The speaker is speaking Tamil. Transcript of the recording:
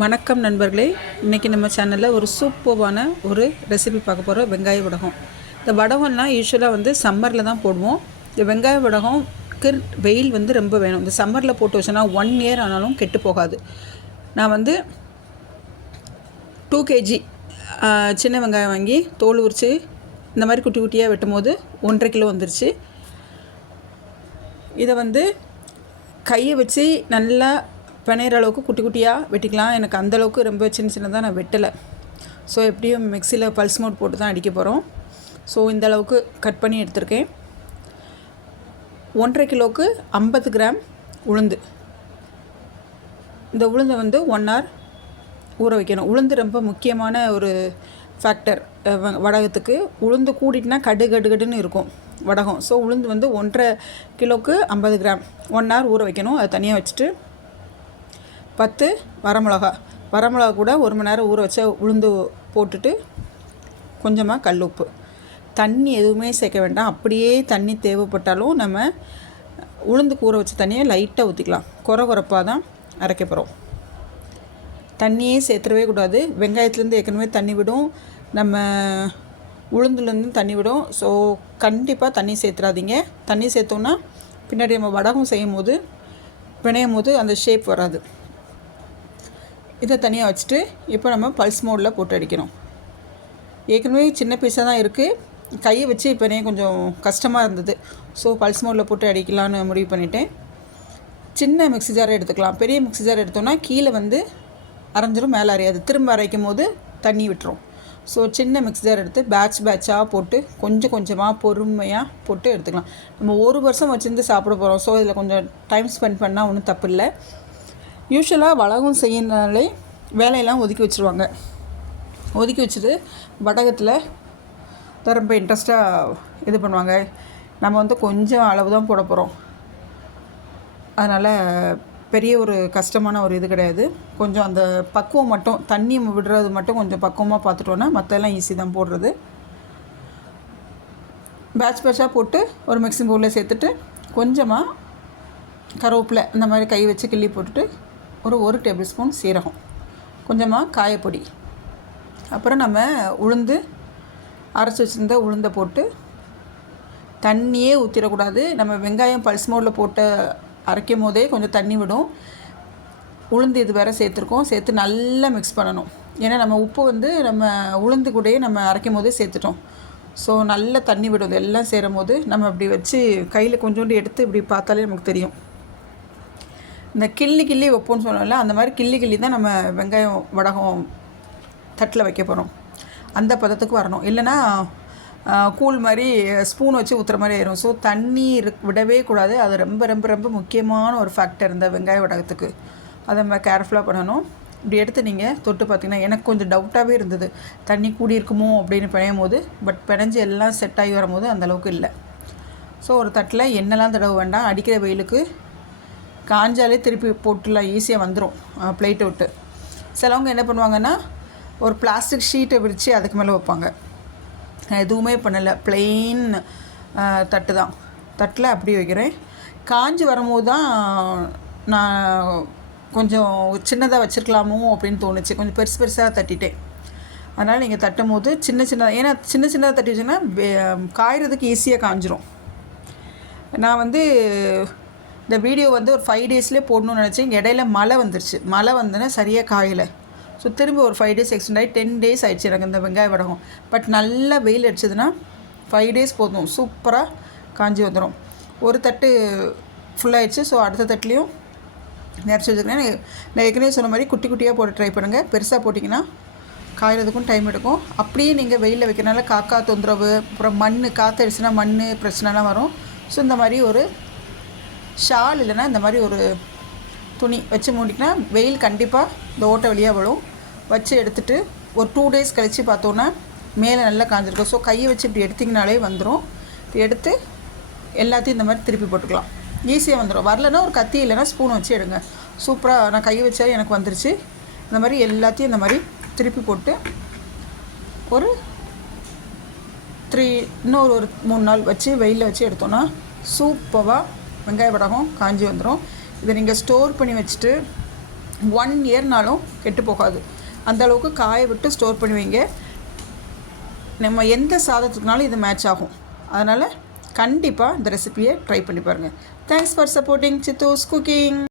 வணக்கம் நண்பர்களே, இன்றைக்கி நம்ம சேனலில் ஒரு சூப்பரான ஒரு ரெசிபி பார்க்க போகிறோம். வெங்காய வடகம். இந்த வடகம்லாம் யூஸ்வலாக வந்து சம்மரில் தான் போடுவோம். இந்த வெங்காய வடகம்க்கு வெயில் வந்து ரொம்ப வேணும். இந்த சம்மரில் போட்டு வச்சோன்னா 1 இயர் ஆனாலும் கெட்டு போகாது. நான் வந்து 2 kg சின்ன வெங்காயம் வாங்கி தோல் உரித்து இந்த மாதிரி குட்டி குட்டியாக வெட்டும் போது 1.5 கிலோ வந்துருச்சு. இதை வந்து கையை வச்சு நல்லா பிணையிற அளவுக்கு குட்டி குட்டியாக வெட்டிக்கலாம். எனக்கு அந்தளவுக்கு ரொம்ப சின்ன சின்னதாக நான் வெட்டலை. ஸோ எப்படியும் மிக்சியில் பல்ஸ் மோட் போட்டு தான் அடிக்க போகிறோம். ஸோ இந்த அளவுக்கு கட் பண்ணி எடுத்திருக்கேன். 1.5 கிலோவுக்கு 50 கிராம் உளுந்து. இந்த உளுந்தை வந்து 1 hour ஊற வைக்கணும். உளுந்து ரொம்ப முக்கியமான ஒரு ஃபேக்டர் வடகத்துக்கு. உளுந்து கூடிட்டுனா கடுன்னு இருக்கும் வடகம். ஸோ உளுந்து வந்து 1.5 கிலோவுக்கு 50 கிராம் 1 hour ஊற வைக்கணும். அதை தனியாக வச்சுட்டு 10 வரமிளகா கூட 1 மணி நேரம் ஊற வச்ச உளுந்து போட்டுட்டு கொஞ்சமாக கல் உப்பு. தண்ணி எதுவுமே சேர்க்க வேண்டாம். அப்படியே தண்ணி தேவைப்பட்டாலும் நம்ம உளுந்துக்கு ஊற வச்ச தண்ணியை லைட்டாக ஊற்றிக்கலாம். குறப்பாக தான் அரைக்க போகிறோம். தண்ணியே சேர்த்துடவே கூடாது. வெங்காயத்துலேருந்து ஏற்கனவே தண்ணி விடும், நம்ம உளுந்துலேருந்து தண்ணி விடும். ஸோ கண்டிப்பாக தண்ணி சேர்த்துறாதீங்க. தண்ணி சேர்த்தோன்னா பின்னாடி நம்ம வடகம் செய்யும் போது பிணையும் போது அந்த ஷேப் வராது. இதை தனியாக வச்சுட்டு இப்போ நம்ம பல்ஸ் மோடில் போட்டு அடிக்கணும். ஏற்கனவே சின்ன பீஸாக தான் இருக்குது. கையை வச்சு இப்போ கொஞ்சம் கஷ்டமாக இருந்தது. ஸோ பல்ஸ் மோடில் போட்டு அடிக்கலான்னு முடிவு பண்ணிட்டேன். சின்ன மிக்ஸி ஜாரை எடுத்துக்கலாம். பெரிய மிக்ஸி ஜார் எடுத்தோன்னா கீழே வந்து அரைஞ்சிரும், மேலே அரையாது. திரும்ப அரைக்கும் போது தண்ணி விட்டுரும். ஸோ சின்ன மிக்ஸி ஜார் எடுத்து பேட்சாக போட்டு கொஞ்சம் கொஞ்சமாக பொறுமையாக போட்டு எடுத்துக்கலாம். நம்ம 1 வருஷம் வச்சுருந்து சாப்பிட போகிறோம். ஸோ இதில் கொஞ்சம் டைம் ஸ்பெண்ட் பண்ணால் ஒன்றும் தப்பு இல்லை. யூஸ்வலாக வடகம் செய்யனாலே வேலையெல்லாம் ஒதுக்கி வச்சுருவாங்க. ஒதுக்கி வச்சுட்டு வடகத்தில் ரொம்ப இன்ட்ரெஸ்ட்டாக இது பண்ணுவாங்க. நம்ம வந்து கொஞ்சம் அளவு தான் போட போகிறோம். அதனால் பெரிய ஒரு கஷ்டமான ஒரு இது கிடையாது. கொஞ்சம் அந்த பக்குவம் மட்டும், தண்ணி விடுறது மட்டும் கொஞ்சம் பக்குவமாக பார்த்துட்டோன்னா மற்றெல்லாம் ஈஸி தான் போடுறது. பேட்சாக போட்டு ஒரு மிக்சிங் பவுலில் சேர்த்துட்டு கொஞ்சமாக கருவேப்பிலை இந்த மாதிரி கை வச்சு கிள்ளி போட்டுட்டு ஒரு டேபிள் ஸ்பூன் சீரகம், கொஞ்சமாக காயப்பொடி, அப்புறம் நம்ம உளுந்து அரைச்சி வச்சுருந்த உளுந்தை போட்டு தண்ணியே ஊற்றிடக்கூடாது. நம்ம வெங்காயம் பல்ஸ் மோடில் போட்டு அரைக்கும் போதே கொஞ்சம் தண்ணி விடும். உளுந்து இது வேறு சேர்த்து நல்லா மிக்ஸ் பண்ணணும். ஏன்னா நம்ம உப்பு வந்து நம்ம உளுந்து கூடயே நம்ம அரைக்கும் போதே சேர்த்துட்டோம். ஸோ நல்லா தண்ணி விடும். எல்லாம் சேரும் போது நம்ம இப்படி வச்சு கையில் கொஞ்சோண்டு எடுத்து இப்படி பார்த்தாலே நமக்கு தெரியும். இந்த கிள்ளி வைப்போம்னு சொன்னோம்ல, அந்த மாதிரி கிள்ளி தான் நம்ம வெங்காயம் வடகம் தட்டில் வைக்க போகிறோம். அந்த பதத்துக்கு வரணும். இல்லைன்னா கூழ் மாதிரி ஸ்பூன் வச்சு ஊற்றுற மாதிரி ஆயிரும். ஸோ தண்ணி விடவே கூடாது. அது ரொம்ப ரொம்ப ரொம்ப முக்கியமான ஒரு ஃபேக்டர் இந்த வெங்காய வடகத்துக்கு. அதை நம்ம கேர்ஃபுல்லாக பண்ணணும். இப்படி எடுத்து நீங்கள் தொட்டு பார்த்திங்கன்னா, எனக்கு கொஞ்சம் டவுட்டாகவே இருந்தது தண்ணி கூடி இருக்குமோ அப்படின்னு பிணையும் போது. பட் பிணைஞ்சு எல்லாம் செட் ஆகி வரும்போது அந்தளவுக்கு இல்லை. ஸோ ஒரு தட்டில் எண்ணெய்லாம் தடவ வேண்டாம். அடிக்கிற வெயிலுக்கு காஞ்சாலே திருப்பி போட்டுலாம் ஈஸியாக வந்துடும் பிளேட்டை விட்டு. சிலவங்க என்ன பண்ணுவாங்கன்னா ஒரு பிளாஸ்டிக் ஷீட்டை விரித்து அதுக்கு மேலே வைப்பாங்க. எதுவுமே பண்ணலை, பிளெயின் தட்டு தான். தட்டில் அப்படி வைக்கிறேன். காஞ்சி வரும்போது தான் நான் கொஞ்சம் சின்னதாக வச்சுருக்கலாமோ அப்படின்னு தோணுச்சு. கொஞ்சம் பெருசாக தட்டிட்டேன். அதனால் நீங்கள் தட்டும் போது சின்னதாக, ஏன்னா சின்னதாக தட்டி வச்சிங்கன்னா காய்கிறதுக்கு ஈஸியாக காஞ்சிரும். நான் வந்து இந்த வீடியோ வந்து ஒரு 5 daysலேயே போடணும்னு நினச்சேன். இடையில மழை வந்துருச்சு. மழை வந்தோன்னே சரியாக காயலை. ஸோ திரும்பி ஒரு 5 days எக்ஸ்டெண்ட் ஆகி 10 days ஆகிடுச்சு எனக்கு இந்த வெங்காய வடகம். பட் நல்லா வெயில் அடிச்சதுன்னா 5 days போதும், சூப்பராக காஞ்சி வந்துடும். ஒரு தட்டு ஃபுல்லாகிடுச்சு. ஸோ அடுத்த தட்டுலேயும் நிறச்சி வச்சுருக்கேன். நான் ஏற்கனவே சொன்ன மாதிரி குட்டி குட்டியாக போட்டு ட்ரை பண்ணுங்கள். பெருசாக போட்டிங்கன்னா காயறதுக்கும் டைம் எடுக்கும். அப்படியே நீங்கள் வெயிலில் வைக்கிறனால காக்கா தொந்தரவு, அப்புறம் காற்று அடிச்சுன்னா மண் பிரச்சனைலாம் வரும். ஸோ இந்த மாதிரி ஒரு ஷால் இல்லைன்னா இந்த மாதிரி ஒரு துணி வச்சு மூடிக்கினா வெயில் கண்டிப்பாக இந்த ஓட்டை வழியாக விழும். வச்சு எடுத்துகிட்டு ஒரு 2 days கழித்து பார்த்தோன்னா மேலே நல்லா காஞ்சிருக்கும். ஸோ கையை வச்சு இப்படி எடுத்திங்கனாலே வந்துடும். எடுத்து எல்லாத்தையும் இந்த மாதிரி திருப்பி போட்டுக்கலாம். ஈஸியாக வந்துடும். வரலன்னா ஒரு கத்தி இல்லைன்னா ஸ்பூன் வச்சு எடுங்க. சூப்பராக நான் கையை வச்சா எனக்கு வந்துருச்சு. இந்த மாதிரி எல்லாத்தையும் இந்த மாதிரி திருப்பி போட்டு ஒரு இன்னொரு 3 நாள் வச்சு வெயிலில் வச்சு எடுத்தோன்னா சூப்பராக வெங்காய வடகம் காஞ்சி வந்துடும். இதை நீங்கள் ஸ்டோர் பண்ணி வச்சுட்டு 1 இயர்னாலும் கெட்டு போகாது. அந்தளவுக்கு காய விட்டு ஸ்டோர் பண்ணி வைங்க. நம்ம எந்த சாதத்துக்குனாலும் இது மேட்ச் ஆகும். அதனால் கண்டிப்பாக இந்த ரெசிபியை ட்ரை பண்ணி பாருங்கள். Thanks for supporting சித்தூஸ் cooking.